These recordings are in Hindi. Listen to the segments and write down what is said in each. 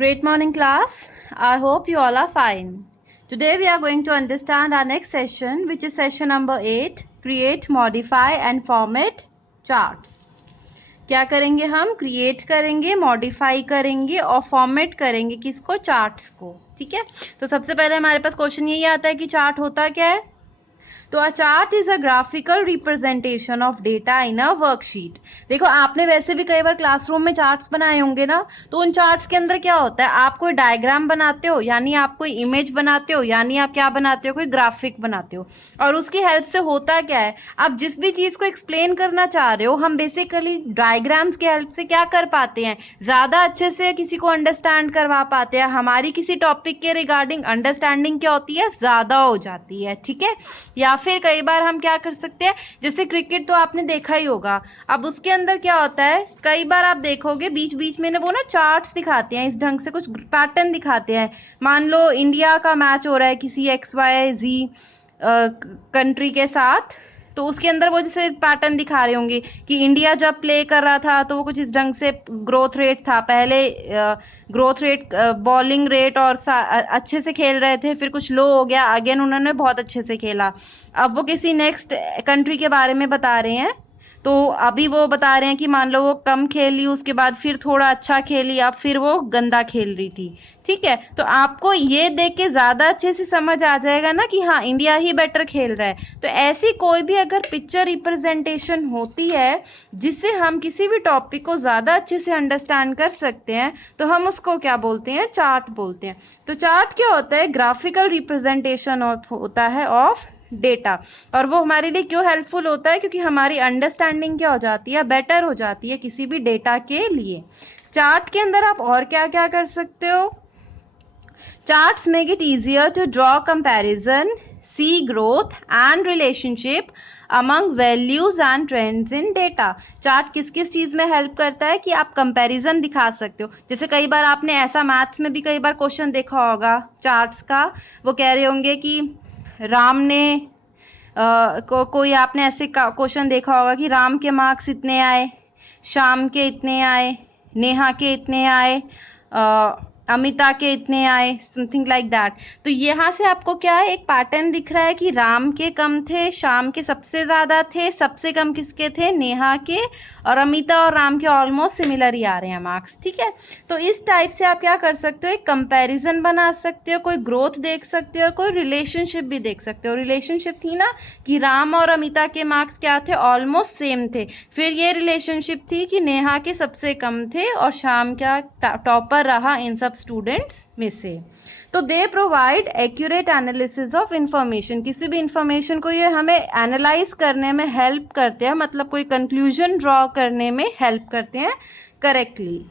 Great morning, class. I hope you all are fine. Today we are going to understand our next session, which is session number 8, create, modify and format charts. क्या करेंगे हम? क्रिएट करेंगे, मॉडिफाई करेंगे और फॉर्मेट करेंगे किसको? चार्ट्स को. ठीक है. तो सबसे पहले हमारे पास क्वेश्चन यही आता है कि चार्ट होता क्या है. तो अ chart is a graphical representation of data in a worksheet. देखो, आपने वैसे भी कई बार क्लासरूम में चार्ट्स बनाए होंगे ना, तो उन चार्ट्स के अंदर क्या होता है, आप कोई डायग्राम बनाते हो, यानी आप कोई इमेज बनाते हो, यानी आप क्या बनाते हो, कोई ग्राफिक बनाते हो. और उसकी हेल्प से होता क्या है, आप जिस भी चीज को एक्सप्लेन करना चाह रहे हो, हम बेसिकली डायग्राम्स की हेल्प से क्या कर पाते हैं, ज्यादा अच्छे से किसी को अंडरस्टैंड करवा पाते हैं. हमारी किसी टॉपिक के रिगार्डिंग अंडरस्टैंडिंग क्या होती है, ज्यादा हो जाती है. ठीक है. या फिर कई बार हम क्या कर सकते हैं, जैसे क्रिकेट तो आपने देखा ही होगा. अब उसके अंदर क्या होता है, कई बार आप देखोगे बीच बीच में वो ना चार्ट्स दिखाते हैं, इस ढंग से कुछ पैटर्न दिखाते हैं. मान लो इंडिया का मैच हो रहा है किसी XYZ कंट्री के साथ, तो उसके अंदर वो जैसे पैटर्न दिखा रहे होंगे कि इंडिया जब प्ले कर रहा था तो वो कुछ इस ढंग से ग्रोथ रेट था. पहले ग्रोथ रेट, बॉलिंग रेट और अच्छे से खेल रहे थे, फिर कुछ लो हो गया, अगेन उन्होंने बहुत अच्छे से खेला. अब वो किसी नेक्स्ट कंट्री के बारे में बता रहे हैं, तो अभी वो बता रहे हैं कि मान लो वो कम खेली, उसके बाद फिर थोड़ा अच्छा खेली, अब फिर वो गंदा खेल रही थी. ठीक है. तो आपको ये देख के ज्यादा अच्छे से समझ आ जाएगा ना कि हाँ, इंडिया ही बेटर खेल रहा है. तो ऐसी कोई भी अगर पिक्चर रिप्रेजेंटेशन होती है जिससे हम किसी भी टॉपिक को ज्यादा अच्छे से अंडरस्टैंड कर सकते हैं, तो हम उसको क्या बोलते हैं, चार्ट बोलते हैं. तो चार्ट क्या होता है, ग्राफिकल रिप्रेजेंटेशन होता है ऑफ डेटा. और वो हमारे लिए क्यों हेल्पफुल होता है, क्योंकि हमारी अंडरस्टैंडिंग क्या हो जाती है, बेटर हो जाती है किसी भी डेटा के लिए. चार्ट के अंदर आप और क्या क्या कर सकते हो. Charts make it easier to draw comparison, see growth and relationship among values and trends in data. Chart किस किस चीज में हेल्प करता है कि आप कंपैरिजन दिखा सकते हो. जैसे कई बार आपने ऐसा मैथ्स में भी कई बार क्वेश्चन देखा होगा चार्ट्स का, वो कह रहे होंगे कि राम ने कोई आपने ऐसे क्वेश्चन देखा होगा कि राम के मार्क्स इतने आए, श्याम के इतने आए, नेहा के इतने आए, अमिता के इतने आए, समथिंग लाइक दैट. तो यहाँ से आपको क्या है, एक पैटर्न दिख रहा है कि राम के कम थे, श्याम के सबसे ज्यादा थे, सबसे कम किसके थे, नेहा के, और अमिता और राम के ऑलमोस्ट सिमिलर ही आ रहे हैं मार्क्स. ठीक है. तो इस टाइप से आप क्या कर सकते हो, एक कंपैरिजन बना सकते हो, कोई ग्रोथ देख सकते हो, कोई रिलेशनशिप भी देख सकते हो. रिलेशनशिप थी ना कि राम और अमिता के मार्क्स क्या थे, ऑलमोस्ट सेम थे. फिर ये रिलेशनशिप थी कि नेहा के सबसे कम थे और श्याम क्या टॉपर रहा इन सब स्टूडेंट्स में से. तो they provide accurate analysis of information. किसी भी इंफॉर्मेशन को ये हमें एनालाइज करने में हेल्प करते हैं, मतलब कोई कंक्लूजन ड्रॉ करने में हेल्प करते हैं करेक्टली.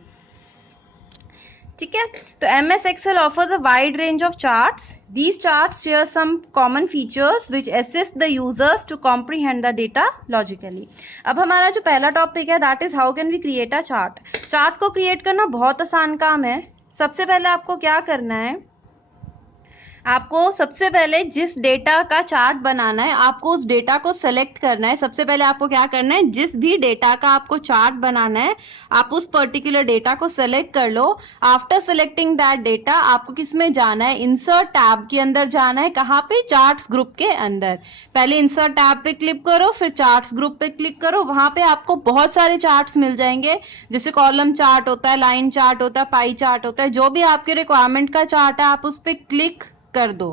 ठीक है. तो MS Excel offers a wide range of charts. These charts share some common features which assist the users to comprehend the data logically. अब हमारा जो पहला टॉपिक है, that is how can we create a chart. Chart को क्रिएट करना बहुत आसान काम है. सबसे पहले आपको क्या करना है, आपको सबसे पहले जिस डेटा का चार्ट बनाना है, आपको उस डेटा को सेलेक्ट करना है. सबसे पहले आपको क्या करना है, जिस भी डेटा का आपको चार्ट बनाना है, आप उस पर्टिकुलर डेटा को सेलेक्ट कर लो. आफ्टर सेलेक्टिंग दैट डेटा, आपको किस में जाना है, इंसर्ट टैब के अंदर जाना है. कहाँ पे, चार्ट्स ग्रुप के अंदर. पहले इंसर्ट टैब पे क्लिक करो, फिर चार्ट्स ग्रुप पे क्लिक करो. वहां पे आपको बहुत सारे चार्ट्स मिल जाएंगे, जैसे कॉलम चार्ट होता है, लाइन चार्ट होता है, पाई चार्ट होता है. जो भी आपके रिक्वायरमेंट का चार्ट है, आप उस पर क्लिक कर दो.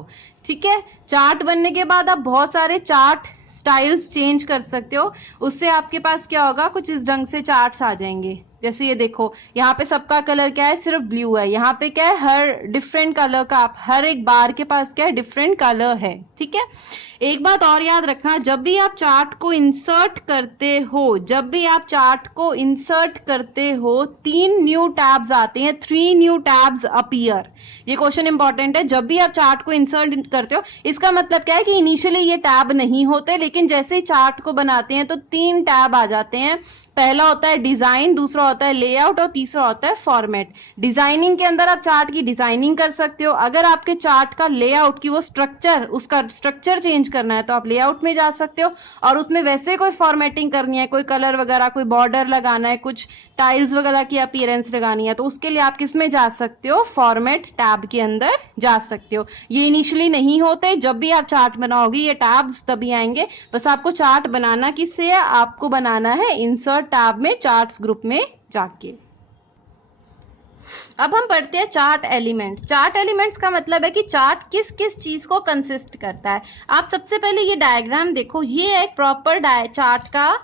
ठीक है. चार्ट बनने के बाद आप बहुत सारे चार्ट स्टाइल्स चेंज कर सकते हो. उससे आपके पास क्या होगा, कुछ इस ढंग से चार्ट्स आ जाएंगे. जैसे ये देखो, यहाँ पे सबका कलर क्या है, सिर्फ ब्लू है. यहाँ पे क्या है, हर डिफरेंट कलर का, आप हर एक बार के पास क्या है, डिफरेंट कलर है. ठीक है. एक बात और याद रखना, जब भी आप चार्ट को इंसर्ट करते हो, जब भी आप चार्ट को इंसर्ट करते हो, 3 न्यू टैब्स आते हैं, 3 न्यू टैब्स अपीयर. ये क्वेश्चन इंपॉर्टेंट है. जब भी आप चार्ट को इंसर्ट करते हो, इसका मतलब क्या है कि इनिशियली ये टैब नहीं होते, लेकिन जैसे ही चार्ट को बनाते हैं तो 3 टैब आ जाते हैं. पहला होता है डिजाइन, दूसरा होता है लेआउट और तीसरा होता है फॉर्मेट. डिजाइनिंग के अंदर आप चार्ट की डिजाइनिंग कर सकते हो. अगर आपके चार्ट का लेआउट की वो स्ट्रक्चर, उसका स्ट्रक्चर चेंज करना है, तो आप लेआउट में जा सकते हो. और उसमें वैसे कोई फॉर्मेटिंग करनी है, कोई कलर वगैरह, कोई बॉर्डर लगाना है, कुछ टाइल्स वगैरह की अपीयरेंस लगानी है तो उसके लिए आप किस में जा सकते हो, फॉर्मेट टैब के अंदर जा सकते हो। ये इनिशियली नहीं होते, जब भी आप चार्ट बनाओगे ये टैब्स तभी आएंगे। बस आपको चार्ट बनाना किससे है, आपको बनाना है इंसर्ट टैब में, चार्ट्स ग्रुप में जाके। अब हम पढ़ते हैं चार्ट एलिमेंट्स। चार्ट एलिमेंट्स का मतलब है कि चार्ट किस किस चीज को कंसिस्ट करता है। आप सबसे पहले ये डायग्राम देखो, ये एक प्रॉपर चार्ट का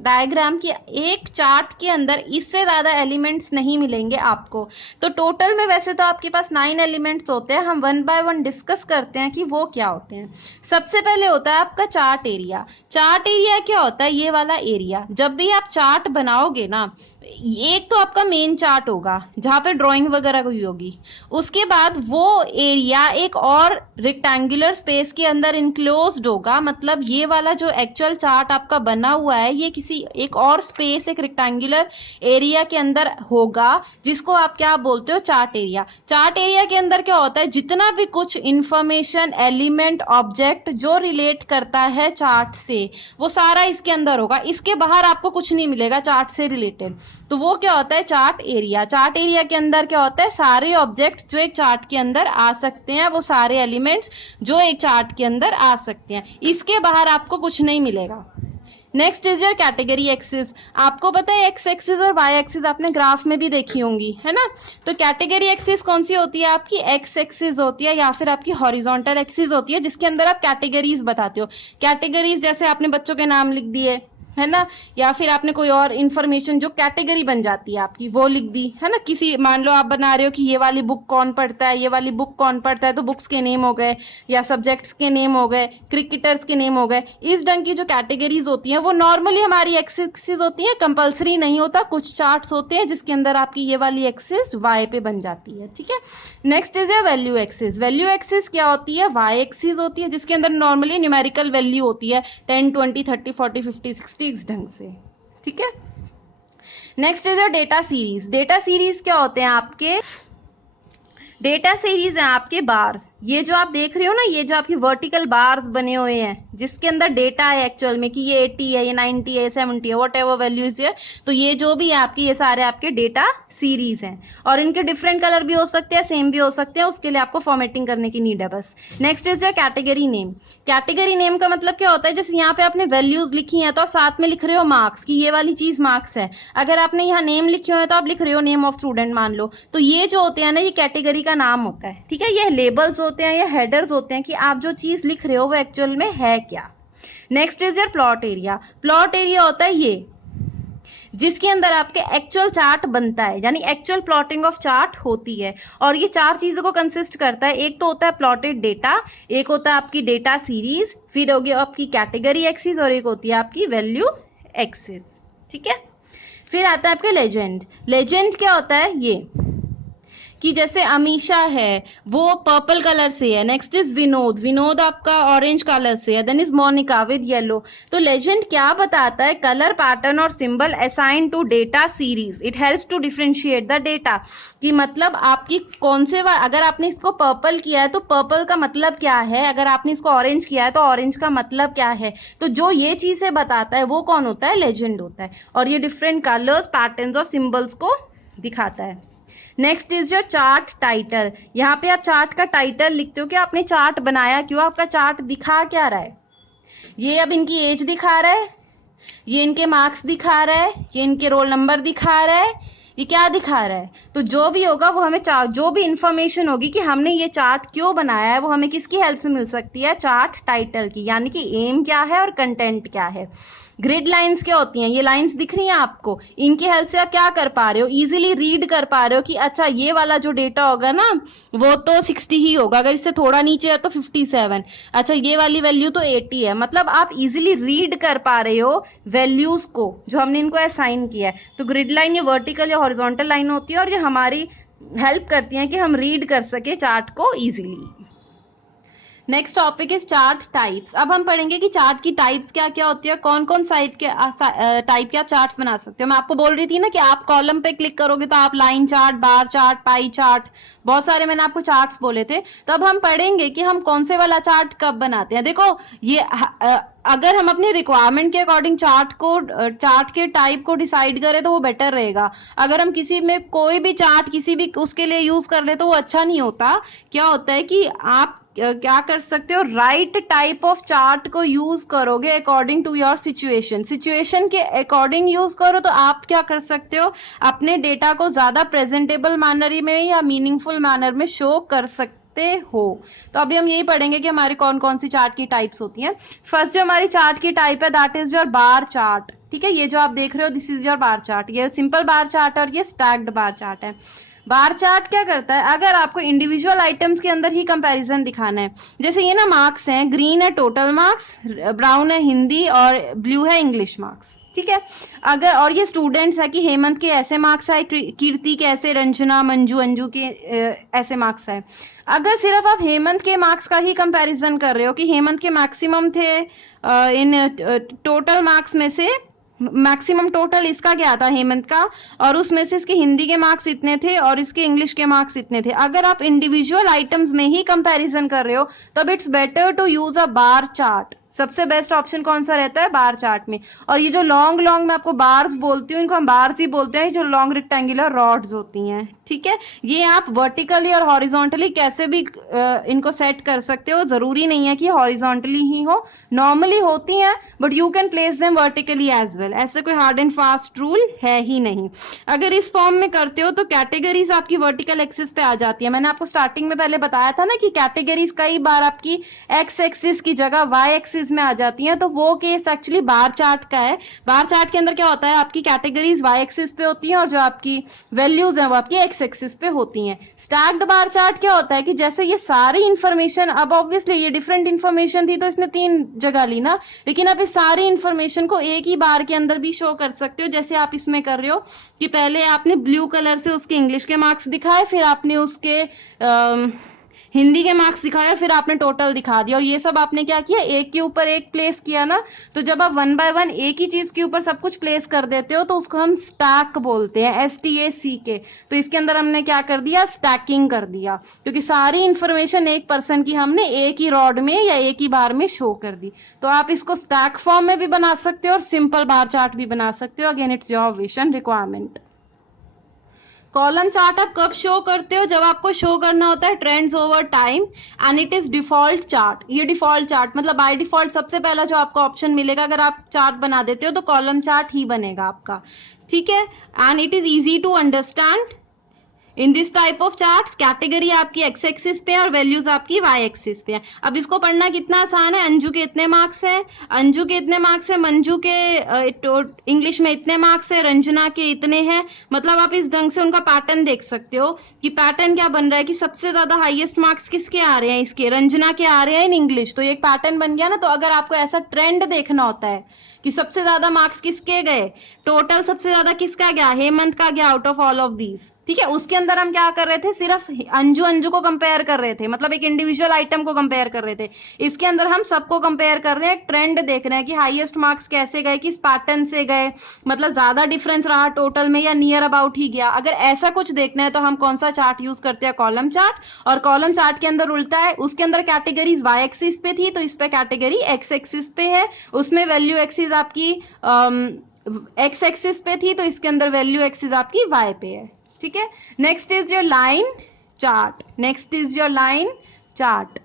डायग्राम की। एक चार्ट के अंदर इससे ज्यादा एलिमेंट्स नहीं मिलेंगे आपको। तो टोटल में वैसे तो आपके पास 9 एलिमेंट्स होते हैं, हम 1 बाय 1 डिस्कस करते हैं कि वो क्या होते हैं। सबसे पहले होता है आपका चार्ट एरिया। चार्ट एरिया क्या होता है, ये वाला एरिया। जब भी आप चार्ट बनाओगे ना, एक तो आपका मेन चार्ट होगा जहां पे ड्राइंग वगैरह हुई होगी, उसके बाद वो एरिया एक और रेक्टेंगुलर स्पेस के अंदर इनक्लोज्ड होगा। मतलब ये वाला जो एक्चुअल चार्ट आपका बना हुआ है ये किसी एक और स्पेस, एक रेक्टेंगुलर एरिया के अंदर होगा, जिसको आप क्या बोलते हो, चार्ट एरिया। चार्ट एरिया के अंदर क्या होता है, जितना भी कुछ इंफॉर्मेशन, एलिमेंट, ऑब्जेक्ट जो रिलेट करता है चार्ट से, वो सारा इसके अंदर होगा। इसके बाहर आपको कुछ नहीं मिलेगा चार्ट से रिलेटेड। तो वो क्या होता है, चार्ट एरिया। चार्ट एरिया के अंदर क्या होता है, सारे ऑब्जेक्ट्स जो एक चार्ट के अंदर आ सकते हैं, वो सारे एलिमेंट्स जो एक चार्ट के अंदर आ सकते हैं। इसके बाहर आपको कुछ नहीं मिलेगा। Next is your category axis. आपको पता है एक्स एक्सिस और वाई एक्सिस आपने ग्राफ में भी देखी होंगी, है ना। तो कैटेगरी एक्सिस कौन सी होती है आपकी, एक्स एक्सिस होती है, या फिर आपकी हॉरिजॉन्टल एक्सिस होती है, जिसके अंदर आप कैटेगरीज बताते हो। कैटेगरीज जैसे आपने बच्चों के नाम लिख दिए, है ना, या फिर आपने कोई और इंफॉर्मेशन जो कैटेगरी बन जाती है आपकी वो लिख दी, है ना। किसी, मान लो आप बना रहे हो कि ये वाली बुक कौन पढ़ता है, ये वाली बुक कौन पढ़ता है, तो बुक्स के नेम हो गए, या सब्जेक्ट्स के नेम हो गए, क्रिकेटर्स के नेम हो गए। इस ढंग की जो कैटेगरीज होती हैं वो नॉर्मली हमारी एक्सिस होती है, कंपल्सरी नहीं होता। कुछ चार्ट्स होते हैं जिसके अंदर आपकी ये वाली एक्सिस वाई पे बन जाती है, ठीक है। Next is a value axis. Value axis क्या होती है, वाई एक्सिस होती है, जिसके अंदर नॉर्मली न्यूमेरिकल वैल्यू होती है 10, 20, 30, 40, 50, 60 इस ढंग से, ठीक है। Next is your data series. Data series क्या होते हैं आपके, डेटा सीरीज है आपके बार्स। ये जो आप देख रहे हो ना, ये जो आपकी वर्टिकल बार्स बने हुए हैं जिसके अंदर डेटा है एक्चुअल में कि ये 80 है, ये 90 है, 70 है, वट एवर वैल्यू इज है। तो ये जो भी है आपकी, ये सारे आपके डेटा सीरीज हैं, और इनके डिफरेंट कलर भी हो सकते हैं, सेम भी हो सकते हैं, उसके लिए आपको फॉर्मेटिंग करने की नीड है बस। Next is your category name. Category name का मतलब क्या होता है, जैसे यहाँ पे आपने वैल्यूज लिखी हैं तो आप साथ में लिख रहे हो मार्क्स, कि ये वाली चीज मार्क्स है। अगर आपने यहाँ नेम लिखे हुए हैं तो आप लिख रहे हो नेम ऑफ स्टूडेंट मान लो। तो ये जो होते हैं ना, ये कैटेगरी का नाम होता है, ठीक है। ये लेबल्स होते हैं, ये हेडर्स होते हैं कि आप जो चीज लिख रहे हो वो एक्चुअल में है क्या। Next is your plot area. Plot area होता है ये जिसके अंदर आपके एक्चुअल चार्ट बनता है, यानी एक्चुअल प्लॉटिंग ऑफ चार्ट होती है। और ये 4 चीजों को कंसिस्ट करता है। एक तो होता है प्लॉटेड डेटा, एक होता है आपकी डेटा सीरीज, फिर होगी आपकी कैटेगरी एक्सिस, और एक होती है आपकी वैल्यू एक्सिस, ठीक है। फिर आता है आपके लेजेंड। लेजेंड क्या होता है, ये कि जैसे अमीशा है वो पर्पल कलर से है। नेक्स्ट इज विनोद, विनोद आपका ऑरेंज कलर से है। Then is Monica with yellow. तो लेजेंड क्या बताता है, कलर पैटर्न और symbol assign to data series. It helps to differentiate the data, कि मतलब आपकी कौन से, अगर आपने इसको पर्पल किया है तो पर्पल का मतलब क्या है, अगर आपने इसको ऑरेंज किया है तो ऑरेंज का मतलब क्या है। तो जो ये चीजें बताता है वो कौन होता है, लेजेंड होता है। और ये डिफरेंट कलर्स, पैटर्न्स और सिंबल्स को दिखाता है। Next is your chart title. यहाँ पे आप चार्ट का टाइटल लिखते हो कि आपने चार्ट बनाया क्यों, आपका चार्ट दिखा क्या रहा है। ये अब इनकी एज दिखा रहा है, ये इनके मार्क्स दिखा रहा है, ये इनके रोल नंबर दिखा रहा है, ये क्या दिखा रहा है। तो जो भी होगा वो हमें जो भी इंफॉर्मेशन होगी कि हमने ये चार्ट क्यों बनाया है, वो हमें किसकी हेल्प से मिल सकती है, चार्ट टाइटल की, यानी कि एम क्या है और कंटेंट क्या है। ग्रिड लाइंस क्या होती हैं, ये लाइंस दिख रही हैं आपको, इनकी हेल्प से आप क्या कर पा रहे हो, इजीली रीड कर पा रहे हो कि अच्छा ये वाला जो डेटा होगा ना वो तो 60 ही होगा, अगर इससे थोड़ा नीचे है तो 57, अच्छा ये वाली वैल्यू तो 80 है। मतलब आप इजीली रीड कर पा रहे हो वैल्यूज को जो हमने इनको असाइन किया है। तो ग्रिड लाइन ये वर्टिकल या हॉरिजॉन्टल लाइन होती है और ये हमारी हेल्प करती हैं कि हम रीड कर सके चार्ट को easily. Next topic is chart types. अब हम पढ़ेंगे कि चार्ट की टाइप्स क्या क्या होती है, कौन कौन साइड के टाइप के आप चार्ट्स बना सकते हो। मैं आपको बोल रही थी ना कि आप कॉलम पे क्लिक करोगे तो आप line chart, bar chart, pie chart, बहुत सारे मैंने आपको चार्ट्स बोले थे। तो अब हम पढ़ेंगे कि हम कौन से वाला चार्ट कब बनाते हैं। देखो ये अगर हम अपनी रिक्वायरमेंट के अकॉर्डिंग चार्ट के टाइप को डिसाइड करें तो वो बेटर रहेगा। अगर हम किसी में कोई भी चार्ट किसी भी उसके लिए यूज कर ले तो वो अच्छा नहीं होता। क्या होता है कि आप क्या कर सकते हो, राइट टाइप ऑफ चार्ट को यूज करोगे अकॉर्डिंग टू योर सिचुएशन के अकॉर्डिंग यूज करो तो आप क्या कर सकते हो, अपने डेटा को ज्यादा प्रेजेंटेबल मैनर में या मीनिंगफुल मैनर में शो कर सकते हो। तो अभी हम यही पढ़ेंगे कि हमारी कौन कौन सी चार्ट की टाइप्स होती हैं। फर्स्ट जो हमारी चार्ट की टाइप है that is your bar chart. ठीक है, ये जो आप देख रहे हो this is your bar chart. ये सिंपल बार चार्ट और ये स्टैक्ड बार चार्ट है। बार चार्ट क्या करता है, अगर आपको इंडिविजुअल आइटम्स के अंदर ही कंपैरिजन दिखाना है, जैसे ये ना मार्क्स हैं, ग्रीन है टोटल मार्क्स, ब्राउन है हिंदी और ब्लू है इंग्लिश मार्क्स। ठीक है, अगर और ये स्टूडेंट्स है कि हेमंत के ऐसे मार्क्स है, कीर्ति के ऐसे, रंजना, मंजू, अंजू के ऐसे मार्क्स है। अगर सिर्फ आप हेमंत के मार्क्स का ही कंपैरिजन कर रहे हो कि हेमंत के मैक्सिमम थे इन टोटल मार्क्स में से, मैक्सिमम टोटल इसका क्या था हेमंत का, और उसमें से इसके हिंदी के मार्क्स इतने थे और इसके इंग्लिश के मार्क्स इतने थे। अगर आप इंडिविजुअल आइटम्स में ही कंपैरिजन कर रहे हो तब it's better to use a bar chart. सबसे बेस्ट ऑप्शन कौन सा रहता है, बार चार्ट में। और ये जो लॉन्ग लॉन्ग मैं आपको बार्स बोलती हूँ इनको हम बार्स ही बोलते हैं, जो लॉन्ग रेक्टेंगुलर रॉड्स होती हैं। ठीक है, ये आप वर्टिकली और हॉरिजॉन्टली कैसे भी इनको सेट कर सकते हो, जरूरी नहीं है कि हॉरिजॉन्टली ही हो, नॉर्मली होती हैं but you can place them vertically as well. ऐसे कोई हार्ड एंड फास्ट रूल है ही नहीं। अगर इस फॉर्म में करते हो तो कैटेगरीज आपकी वर्टिकल एक्सिस पे आ जाती है। मैंने आपको स्टार्टिंग में पहले बताया था ना कि कैटेगरीज कई बार आपकी एक्स एक्सिस की जगह वाई एक्सिस में आ जाती हैं, तो वो केस एक्चुअली बार चार्ट का है। बार चार्ट के अंदर क्या होता है, आपकी कैटेगरीज वाई एक्सिस पे होती हैं और जो आपकी वैल्यूज हैं वो आपकी एक्स एक्सिस पे होती हैं। स्टैक्ड बार चार्ट क्या होता है कि जैसे ये सारी इंफॉर्मेशन, अब ऑब्वियसली ये डिफरेंट इंफॉर्मेशन थी तो इसने 3 जगह ली ना, लेकिन आप इस सारी इंफॉर्मेशन को एक ही बार के अंदर भी शो कर सकते हो। जैसे आप इसमें कर रहे हो कि पहले आपने ब्लू कलर से उसके इंग्लिश के मार्क्स दिखाए, फिर आपने उसके हिंदी के मार्क्स दिखाया, फिर आपने टोटल दिखा दिया, और ये सब आपने क्या किया, एक के ऊपर एक प्लेस किया ना। तो जब आप 1 बाय 1 एक ही चीज के ऊपर सब कुछ प्लेस कर देते हो तो उसको हम स्टैक बोलते हैं, STACK। तो इसके अंदर हमने क्या कर दिया, स्टैकिंग कर दिया, क्योंकि सारी इंफॉर्मेशन एक पर्सन की हमने एक ही रॉड में या एक ही बार में शो कर दी। तो आप इसको स्टैक फॉर्म में भी बना सकते हो और सिंपल बार चार्ट भी बना सकते हो। Again it's your wish and requirement. Column chart आप कब शो करते हो, जब आपको शो करना होता है trends over time and it is default chart. ये डिफॉल्ट चार्ट मतलब बाय डिफॉल्ट सबसे पहला जो आपको ऑप्शन मिलेगा अगर आप चार्ट बना देते हो तो कॉलम चार्ट ही बनेगा आपका। ठीक है, and it is easy to understand. In this type of charts category आपकी एक्स एक्सिस पे और वैल्यूज आपकी वाई एक्सिस पे है। अब इसको पढ़ना कितना आसान है, अंजू के इतने मार्क्स है, अंजू के इतने मार्क्स है, मंजू के इंग्लिश में इतने मार्क्स है, रंजना के इतने हैं। मतलब आप इस ढंग से उनका पैटर्न देख सकते हो कि पैटर्न क्या बन रहा है कि सबसे ज्यादा हाईएस्ट मार्क्स किसके आ रहे हैं, इसके रंजना के आ रहे हैं इन इंग्लिश। तो ये एक पैटर्न बन गया ना। तो अगर आपको ऐसा ट्रेंड देखना होता है कि सबसे ज्यादा मार्क्स किसके गए, टोटल सबसे ज्यादा किसका गया, हेमंत का गया out of all of these. ठीक है, उसके अंदर हम क्या कर रहे थे, सिर्फ अंजू को कंपेयर कर रहे थे, मतलब एक इंडिविजुअल आइटम को कंपेयर कर रहे थे। इसके अंदर हम सबको कंपेयर कर रहे हैं, एक ट्रेंड देख रहे हैं कि हाईएस्ट मार्क्स कैसे गए, किस पैटर्न से गए, मतलब ज्यादा डिफरेंस रहा टोटल में या नियर अबाउट ही गया। अगर ऐसा कुछ देखना है तो हम कौन सा चार्ट यूज करते हैं, कॉलम चार्ट। और कॉलम चार्ट के अंदर उल्टा है, उसके अंदर कैटेगरीज वाई एक्सिस पे थी तो इस पे कैटेगरी एक्स एक्सिस पे है, उसमें वैल्यू एक्सिस आपकी एक्स एक्सिस पे थी तो इसके अंदर वैल्यू एक्सिस आपकी वाई पे है। ठीक है, next is your line chart. Next is your line chart.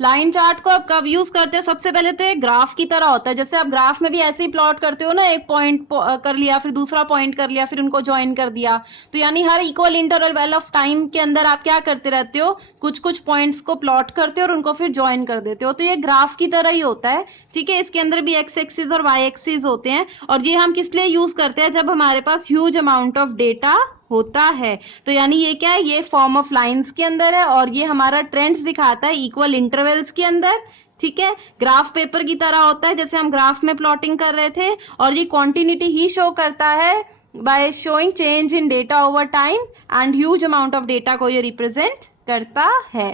Line chart को आप कब यूज करते हो, सबसे पहले तो एक ग्राफ की तरह होता है। जैसे आप ग्राफ में भी ऐसे ही प्लॉट करते हो ना, एक पॉइंट कर लिया, फिर दूसरा पॉइंट कर लिया, फिर उनको ज्वाइन कर दिया। तो यानी हर इक्वल इंटरवल ऑफ टाइम के अंदर आप क्या करते रहते हो, कुछ कुछ पॉइंट्स को प्लॉट करते हो और उनको फिर ज्वाइन कर देते हो। तो ये ग्राफ की तरह ही होता है। ठीक है, इसके अंदर भी एक्स एक्सिस और वाई एक्सिस होते हैं, और ये हम किस लिए यूज करते हैं, जब हमारे पास ह्यूज अमाउंट ऑफ डेटा होता है। तो यानी ये क्या है, ये फॉर्म ऑफ लाइंस के अंदर है और ये हमारा ट्रेंड्स दिखाता है इक्वल इंटरवल्स के अंदर। ठीक है, ग्राफ पेपर की तरह होता है, जैसे हम ग्राफ में प्लॉटिंग कर रहे थे, और ये क्वांटिटी ही शो करता है by showing change in data over time and huge amount of data को ये रिप्रेजेंट करता है।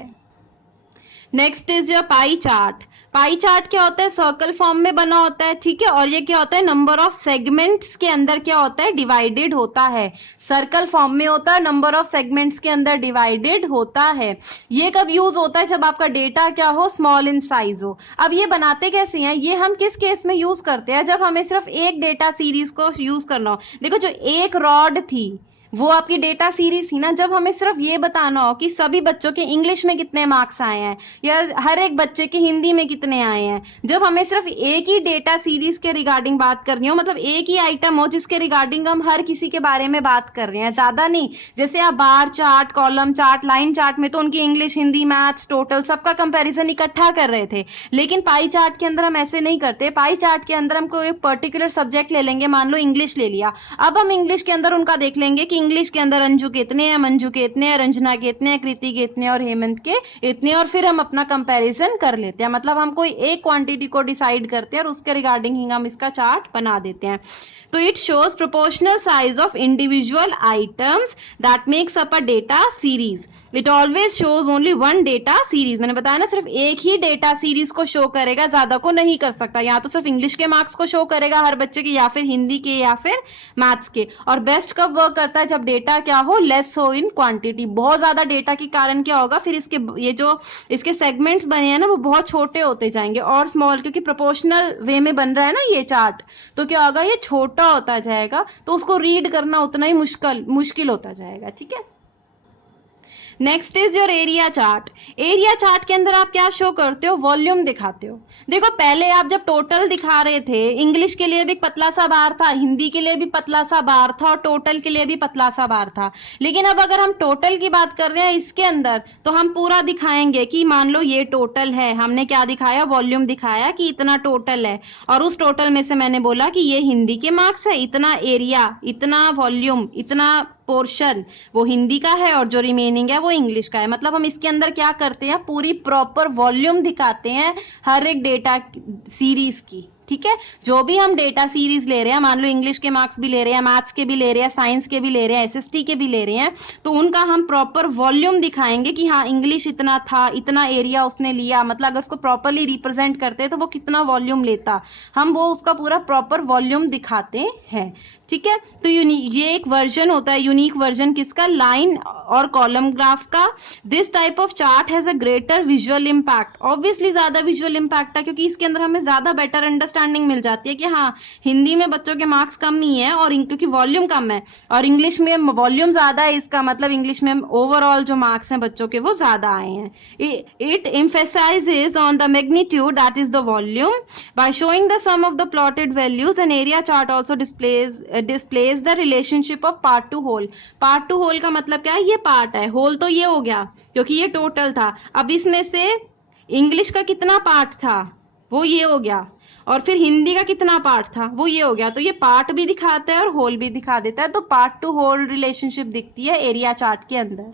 Next is your pie chart. Pie chart क्या होता है, सर्कल फॉर्म में बना होता है, ठीक है, और ये क्या होता है, नंबर ऑफ सेगमेंट्स के अंदर क्या होता है, डिवाइडेड होता है। सर्कल फॉर्म में होता है, नंबर ऑफ सेगमेंट्स के अंदर डिवाइडेड होता है। ये कब यूज होता है, जब आपका डेटा क्या हो, स्मॉल इन साइज हो। अब ये बनाते कैसे हैं, ये हम किस केस में यूज करते हैं, जब हमें सिर्फ एक डेटा सीरीज को यूज करना हो। देखो जो एक रॉड थी वो आपकी डेटा सीरीज थी ना, जब हमें सिर्फ ये बताना हो कि सभी बच्चों के इंग्लिश में कितने मार्क्स आए हैं या हर एक बच्चे के हिंदी में कितने आए हैं, जब हमें सिर्फ एक ही डेटा सीरीज के रिगार्डिंग बात करनी हो, मतलब एक ही आइटम हो जिसके रिगार्डिंग हम हर किसी के बारे में बात कर रहे हैं, ज्यादा नहीं। जैसे आप bar chart, column chart, line chart में तो उनकी इंग्लिश, हिंदी, मैथ्स, टोटल सबका कंपेरिजन इकट्ठा कर रहे थे, लेकिन पाई चार्ट के अंदर हम ऐसे नहीं करते। पाई चार्ट के अंदर हम कोई पर्टिकुलर सब्जेक्ट ले लेंगे, मान लो इंग्लिश ले लिया, अब हम इंग्लिश के अंदर उनका देख लेंगे कि इंग्लिश के अंदर अंजू के इतने हैं, मंजू के इतने हैं, रंजना के इतने हैं, कृति के इतने और हेमंत के इतने, और फिर हम अपना कंपैरिजन कर लेते हैं। मतलब हम कोई एक क्वांटिटी को डिसाइड करते हैं और उसके रिगार्डिंग ही हम इसका चार्ट बना देते हैं। तो it shows proportional size of individual items that makes up a data series. It always shows only one data series. मैंने बताया ना, सिर्फ एक ही डेटा सीरीज को शो करेगा, ज्यादा को नहीं कर सकता। या तो सिर्फ इंग्लिश के मार्क्स को शो करेगा हर बच्चे के, या फिर हिंदी के, या फिर मैथ्स के। और बेस्ट कब वर्क करता है, जब डेटा क्या हो, लेस हो इन क्वांटिटी। बहुत ज्यादा डेटा के कारण क्या होगा, फिर इसके ये जो इसके सेगमेंट्स बने हैं ना, वो बहुत छोटे होते जाएंगे और स्मॉल, क्योंकि प्रोपोर्शनल वे में बन रहा है ना ये चार्ट, तो क्या होगा, ये छोटा होता जाएगा, तो उसको रीड करना उतना ही मुश्किल होता जाएगा, ठीक है। Next is your area chart. Area chart के अंदर आप क्या शो करते हो, वॉल्यूम दिखाते हो। देखो पहले आप जब टोटल दिखा रहे थे, इंग्लिश के लिए भी पतला सा बार था, हिंदी के लिए भी पतला सा बार था, और टोटल के लिए भी पतला सा बार था। लेकिन अब अगर हम टोटल की बात कर रहे हैं इसके अंदर, तो हम पूरा दिखाएंगे कि मान लो ये टोटल है, हमने क्या दिखाया, वॉल्यूम दिखाया कि इतना टोटल है, और उस टोटल में से मैंने बोला कि ये हिंदी के मार्क्स है, इतना एरिया, इतना वॉल्यूम, इतना पोर्शन वो हिंदी का है, और जो रिमेनिंग है वो इंग्लिश का है। मतलब हम इसके अंदर क्या करते हैं, पूरी प्रॉपर वॉल्यूम दिखाते हैं हर एक डेटा सीरीज की, ठीक है। जो भी हम डेटा सीरीज ले रहे हैं, मान लो इंग्लिश के मार्क्स भी ले रहे हैं, मैथ्स के भी ले रहे हैं, साइंस के भी ले रहे हैं, एसएसटी के भी ले रहे हैं, तो उनका हम प्रॉपर वॉल्यूम दिखाएंगे कि हाँ इंग्लिश इतना था, इतना एरिया उसने लिया। मतलब अगर उसको प्रॉपरली रिप्रेजेंट करते हैं तो वो कितना वॉल्यूम लेता, हम वो उसका पूरा प्रॉपर वॉल्यूम दिखाते हैं, ठीक है। तो ये एक वर्जन होता है, यूनिक वर्जन किसका, लाइन और कॉलम ग्राफ का। This type of chart has a greater visual impact. Obviously ज्यादा विजुअल इंपैक्ट है, क्योंकि इसके अंदर हमें ज्यादा बेटर अंडरस्टैंडिंग मिल जाती है कि हाँ हिंदी में बच्चों के मार्क्स कम ही है, और क्योंकि वॉल्यूम कम है, और इंग्लिश में वॉल्यूम ज्यादा है, इसका मतलब इंग्लिश में ओवरऑल जो मार्क्स हैं बच्चों के वो ज्यादा आए हैं। It emphasizes on the magnitude, that is the volume. By showing the sum of the plotted values, an area chart also displays the relationship of part to whole. part to whole का मतलब क्या है, ये पार्ट है, होल तो ये हो गया क्योंकि ये टोटल था। अब इसमें से इंग्लिश का कितना पार्ट था, वो ये हो गया, और फिर हिंदी का कितना पार्ट था, वो ये हो गया। तो ये पार्ट भी दिखाता है और होल भी दिखा देता है, तो पार्ट टू होल रिलेशनशिप दिखती है एरिया चार्ट के अंदर।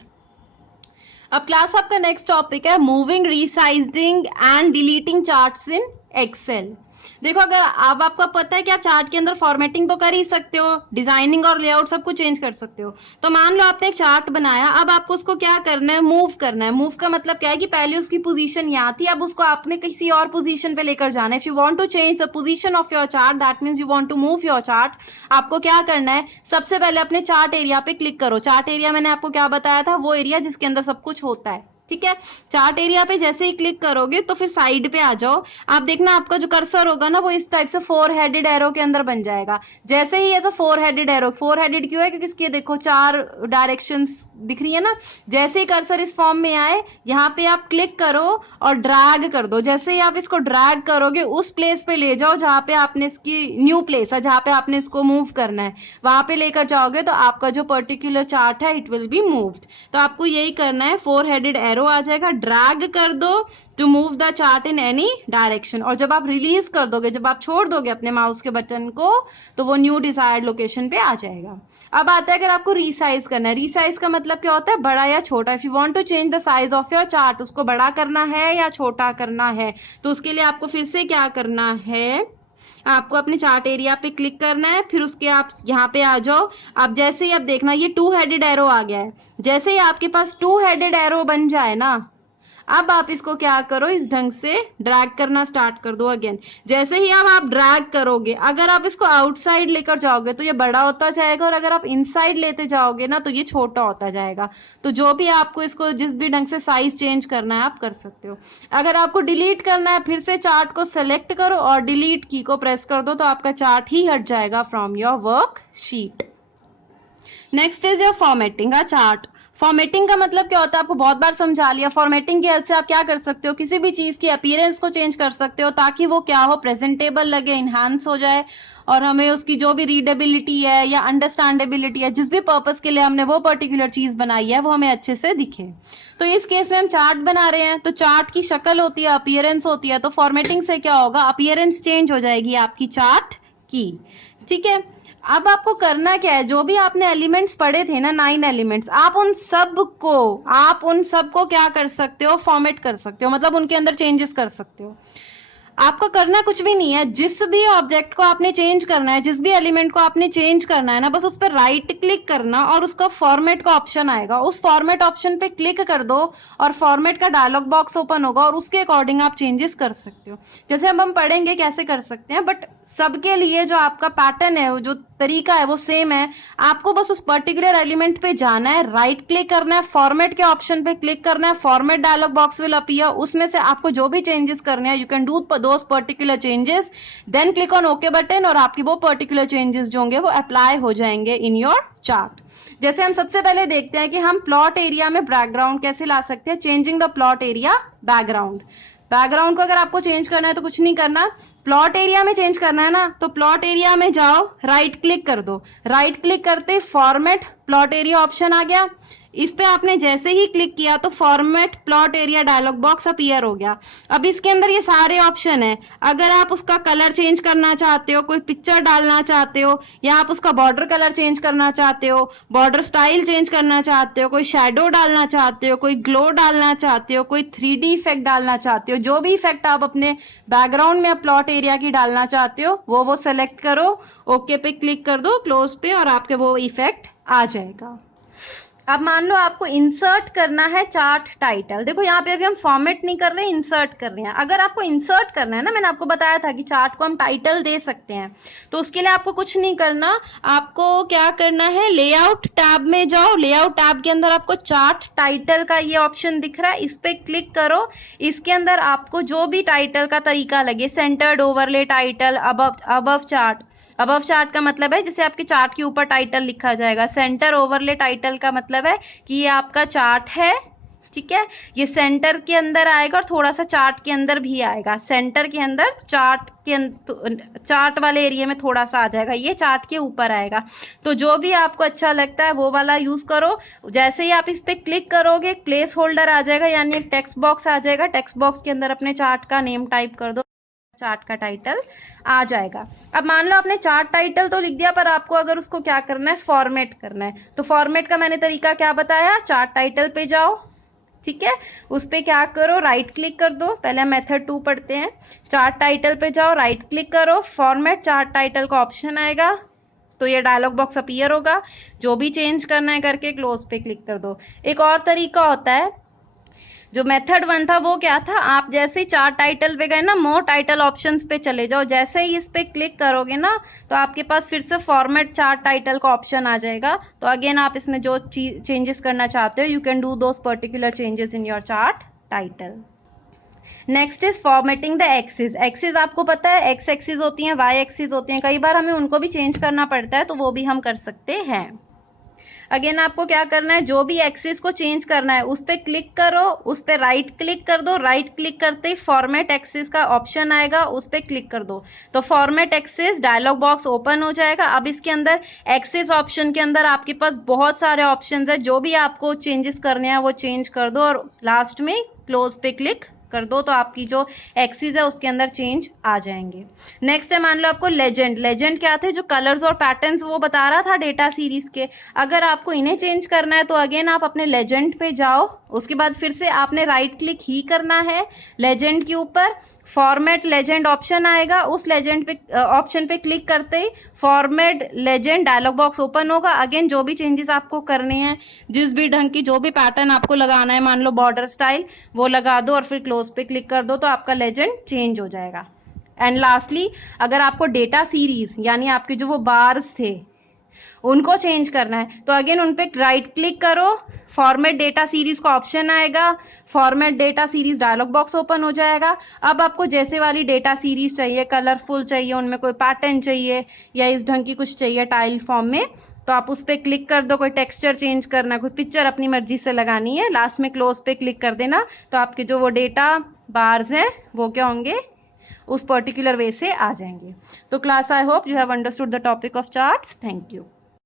अब क्लास आपका नेक्स्ट टॉपिक है moving, resizing and deleting charts in Excel. देखो अगर अब आपको पता है कि आप चार्ट के अंदर फॉर्मेटिंग तो कर ही सकते हो, डिजाइनिंग और लेआउट सब कुछ चेंज कर सकते हो। तो मान लो आपने एक चार्ट बनाया, अब आपको उसको क्या करना है, मूव करना है। मूव का मतलब क्या है कि पहले उसकी पोजीशन यहाँ थी, अब उसको आपने किसी और पोजीशन पे लेकर जाना है। If you want to change the position of your chart, that means you want to move your chart. आपको क्या करना है, सबसे पहले अपने चार्ट एरिया पे क्लिक करो। चार्ट एरिया मैंने आपको क्या बताया था, वो एरिया जिसके अंदर सब कुछ होता है, ठीक है। चार्ट एरिया पे जैसे ही क्लिक करोगे तो फिर साइड पे आ जाओ। आप देखना आपका जो कर्सर होगा ना, वो इस टाइप से 4 हेडेड एरो के अंदर बन जाएगा। जैसे ही ऐसा 4 हेडेड एरो, 4 हेडेड क्यों है, क्योंकि इसके देखो 4 डायरेक्शंस दिख रही है ना। जैसे ही कर्सर इस फॉर्म में आए, यहाँ पे आप क्लिक करो और ड्रैग कर दो। जैसे ही आप इसको ड्रैग करोगे, उस प्लेस पे ले जाओ जहाँ पे आपने इसकी न्यू प्लेस है, जहाँ पे आपने इसको मूव करना है, वहां पे लेकर जाओगे तो आपका जो पर्टिकुलर चार्ट है इट विल बी मूव्ड। तो आपको यही करना है, 4 हेडेड एरो आ जाएगा, ड्रैग कर दो to move the chart in any direction. और जब आप रिलीज कर दोगे, जब आप छोड़ दोगे अपने माउस के बटन को, तो वो न्यू डिजायर्ड लोकेशन पे आ जाएगा। अब आता है अगर आपको रीसाइज करना है। रीसाइज का मतलब क्या होता है, बड़ा या छोटा। If you want to change the size of your chart, उसको बड़ा करना है या छोटा करना है, तो उसके लिए आपको फिर से क्या करना है, आपको अपने चार्ट एरिया पे क्लिक करना है, फिर उसके आप यहाँ पे आ जाओ। अब जैसे ही आप देखना ये 2 हेडेड एरो आ गया है। जैसे ही आपके पास 2 हेडेड एरो बन जाए ना, अब आप इसको क्या करो, इस ढंग से ड्रैग करना स्टार्ट कर दो। अगेन जैसे ही अब आप ड्रैग करोगे, अगर आप इसको आउटसाइड लेकर जाओगे तो ये बड़ा होता जाएगा, और अगर आप इनसाइड लेते जाओगे ना तो ये छोटा होता जाएगा। तो जो भी आपको इसको जिस भी ढंग से साइज चेंज करना है आप कर सकते हो। अगर आपको डिलीट करना है, फिर से चार्ट को सेलेक्ट करो और डिलीट की को प्रेस कर दो, तो आपका चार्ट ही हट जाएगा from your worksheet. Next is your formatting a chart. Formatting का मतलब क्या होता है आपको बहुत बार समझा लिया। फॉर्मेटिंग की हेल्प से आप क्या कर सकते हो, किसी भी चीज की अपीयरेंस को चेंज कर सकते हो ताकि वो क्या हो, प्रेजेंटेबल लगे, इनहांस हो जाए, और हमें उसकी जो भी रीडेबिलिटी है या अंडरस्टैंडेबिलिटी है, जिस भी पर्पस के लिए हमने वो पर्टिकुलर चीज बनाई है, वो हमें अच्छे से दिखे। तो इस केस में हम चार्ट बना रहे हैं, तो चार्ट की शक्ल होती है, अपीयरेंस होती है। तो फॉर्मेटिंग से क्या होगा, अपीयरेंस चेंज हो जाएगी आपकी चार्ट की। ठीक है, अब आपको करना क्या है, जो भी आपने एलिमेंट्स पढ़े थे ना, 9 एलिमेंट्स, आप उन सबको क्या कर सकते हो, फॉर्मेट कर सकते हो, मतलब उनके अंदर चेंजेस कर सकते हो। आपको करना कुछ भी नहीं है, जिस भी ऑब्जेक्ट को आपने चेंज करना है, जिस भी एलिमेंट को आपने चेंज करना है ना, बस उस पर राइट क्लिक करना और उसका फॉर्मेट का ऑप्शन आएगा, उस फॉर्मेट ऑप्शन पे क्लिक कर दो और फॉर्मेट का डायलॉग बॉक्स ओपन होगा और उसके अकॉर्डिंग आप चेंजेस कर सकते हो। जैसे अब हम पढ़ेंगे कैसे कर सकते हैं, बट सबके लिए जो आपका पैटर्न है, जो तरीका है, वो सेम है। आपको बस उस पर्टिकुलर एलिमेंट पे जाना है, राइट क्लिक करना है, फॉर्मेट के ऑप्शन पे क्लिक करना है, format dialog box will appear, उसमें से आपको जो भी चेंजेस करने हैं, you can do those particular changes, then click on okay button, और आपकी वो पर्टिकुलर चेंजेस जो होंगे वो अप्लाई हो जाएंगे इन योर चार्ट। जैसे हम सबसे पहले देखते हैं कि हम प्लॉट एरिया में बैकग्राउंड कैसे ला सकते हैं। Changing the plot area background. Background को अगर आपको चेंज करना है तो कुछ नहीं करना, प्लॉट एरिया में चेंज करना है ना, तो प्लॉट एरिया में जाओ, राइट क्लिक कर दो, राइट क्लिक करते फॉर्मेट प्लॉट एरिया ऑप्शन आ गया। इस पे आपने जैसे ही क्लिक किया तो format plot area dialog box appear हो गया। अब इसके अंदर ये सारे ऑप्शन है, अगर आप उसका कलर चेंज करना चाहते हो, कोई पिक्चर डालना चाहते हो, या आप उसका बॉर्डर कलर चेंज करना चाहते हो, बॉर्डर स्टाइल चेंज करना चाहते हो, कोई शेडो डालना चाहते हो, कोई ग्लो डालना चाहते हो, कोई 3D इफेक्ट डालना चाहते हो, जो भी इफेक्ट आप अपने बैकग्राउंड में प्लॉट एरिया की डालना चाहते हो वो सेलेक्ट करो, ओके पे क्लिक कर दो, क्लोज पे, और आपके वो इफेक्ट आ जाएगा। अब मान लो आपको इंसर्ट करना है चार्ट टाइटल। देखो यहाँ पे अभी हम फॉर्मेट नहीं कर रहे, इंसर्ट कर रहे हैं। अगर आपको इंसर्ट करना है ना, मैंने आपको बताया था कि चार्ट को हम टाइटल दे सकते हैं, तो उसके लिए आपको कुछ नहीं करना, आपको क्या करना है, लेआउट टैब में जाओ। लेआउट टैब के अंदर आपको चार्ट टाइटल का ये ऑप्शन दिख रहा है, इस पे क्लिक करो। इसके अंदर आपको जो भी टाइटल का तरीका लगे, centred overlay title, above chart. Above chart का मतलब है जैसे आपके चार्ट के ऊपर टाइटल लिखा जाएगा। सेंटर ओवरले टाइटल का मतलब है कि ये आपका चार्ट है, ठीक है, ये सेंटर के अंदर आएगा और थोड़ा सा चार्ट के अंदर भी आएगा। सेंटर के अंदर, चार्ट वाले एरिया में थोड़ा सा आ जाएगा, ये चार्ट के ऊपर आएगा। तो जो भी आपको अच्छा लगता है वो वाला यूज करो। जैसे ही आप इस पे क्लिक करोगे, प्लेस होल्डर आ जाएगा, यानी एक टेक्स्ट बॉक्स आ जाएगा। टेक्स्ट बॉक्स के अंदर अपने चार्ट का नेम टाइप कर दो, चार्ट का टाइटल आ जाएगा। अब मान लो आपने चार्ट टाइटल तो लिख दिया, पर आपको अगर उसको क्या करना है, फॉर्मेट करना है। तो फॉर्मेट का मैंने तरीका क्या बताया, चार्ट टाइटल पे जाओ, ठीक है, उस पे क्या करो, राइट क्लिक कर दो। पहले मेथड 2 पढ़ते हैं। चार्ट टाइटल पे जाओ, राइट क्लिक करो, फॉर्मेट चार्ट टाइटल का ऑप्शन आएगा, तो ये डायलॉग बॉक्स अपीयर होगा। जो भी चेंज करना है करके क्लोज पे क्लिक कर दो। एक और तरीका होता है, जो मेथड 1 था वो क्या था, आप जैसे ही चार्ट टाइटल पे गए ना, मोर टाइटल ऑप्शंस पे चले जाओ। जैसे ही इस पे क्लिक करोगे ना, तो आपके पास फिर से फॉर्मेट चार्ट टाइटल का ऑप्शन आ जाएगा। तो अगेन आप इसमें जो चेंजेस करना चाहते हो, you can do those particular changes in your chart title. Next is formatting the axis. Axis आपको पता है, एक्स एक्सिस होती हैं, वाई एक्सिस होती हैं, कई बार हमें उनको भी चेंज करना पड़ता है, तो वो भी हम कर सकते हैं। अगेन आपको क्या करना है, जो भी एक्सिस को चेंज करना है उस पर क्लिक करो, उस पर राइट क्लिक कर दो। राइट क्लिक करते ही फॉर्मेट एक्सिस का ऑप्शन आएगा, उस पर क्लिक कर दो, तो format axis dialog box open हो जाएगा। अब इसके अंदर एक्सिस ऑप्शन के अंदर आपके पास बहुत सारे ऑप्शंस है, जो भी आपको चेंजेस करने हैं वो चेंज कर दो, और लास्ट में क्लोज पे क्लिक कर दो, तो आपकी जो एक्सिस है उसके अंदर चेंज आ जाएंगे। नेक्स्ट है, मान लो आपको लेजेंड। लेजेंड क्या थे, जो कलर्स और पैटर्न्स वो बता रहा था डेटा सीरीज के, अगर आपको इन्हें चेंज करना है तो अगेन आप अपने लेजेंड पे जाओ। उसके बाद फिर से आपने राइट क्लिक ही करना है लेजेंड के ऊपर, फॉर्मेट लेजेंड ऑप्शन आएगा, उस लेजेंड पे ऑप्शन पे क्लिक करते ही format legend dialog box open होगा। अगेन जो भी चेंजेस आपको करने हैं, जिस भी ढंग की जो भी पैटर्न आपको लगाना है, मान लो बॉर्डर स्टाइल, वो लगा दो और फिर क्लोज पे क्लिक कर दो तो आपका लेजेंड चेंज हो जाएगा। एंड लास्टली, अगर आपको डेटा सीरीज यानी आपके जो वो बार्स थे उनको चेंज करना है तो अगेन उन पे राइट क्लिक करो, फॉर्मेट डेटा सीरीज का ऑप्शन आएगा, format data series dialog box open हो जाएगा। अब आपको जैसे वाली डेटा सीरीज चाहिए, कलरफुल चाहिए, उनमें कोई पैटर्न चाहिए या इस ढंग की कुछ चाहिए टाइल फॉर्म में, तो आप उस पर क्लिक कर दो। कोई टेक्सचर चेंज करना है, कोई पिक्चर अपनी मर्जी से लगानी है, लास्ट में क्लोज पे क्लिक कर देना तो आपके जो वो डेटा बार्स हैं वो क्या होंगे, उस पर्टिकुलर वे से आ जाएंगे। तो class, I hope you have understood the topic of charts. Thank you.